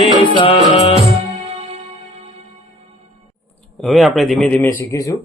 રે સા। હવે આપણે ધીમે ધીમે શીખીશું।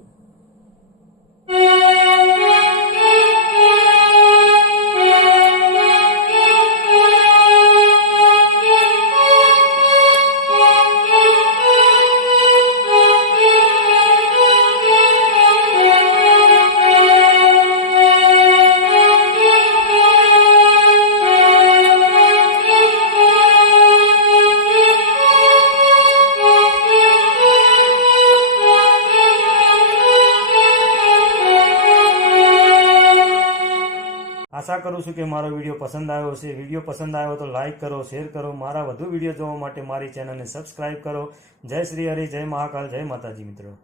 આશા કરું છું કે મારો વિડીયો પસંદ આવ્યો હશે। વિડીયો પસંદ આવ્યો તો લાઇક કરો, શેર કરો। મારા વધુ વિડીયો જોવા માટે મારી ચેનલને સબસ્ક્રાઇબ કરો। જય શ્રી હરિ, જય મહાકાલ, જય માતાજી મિત્રો।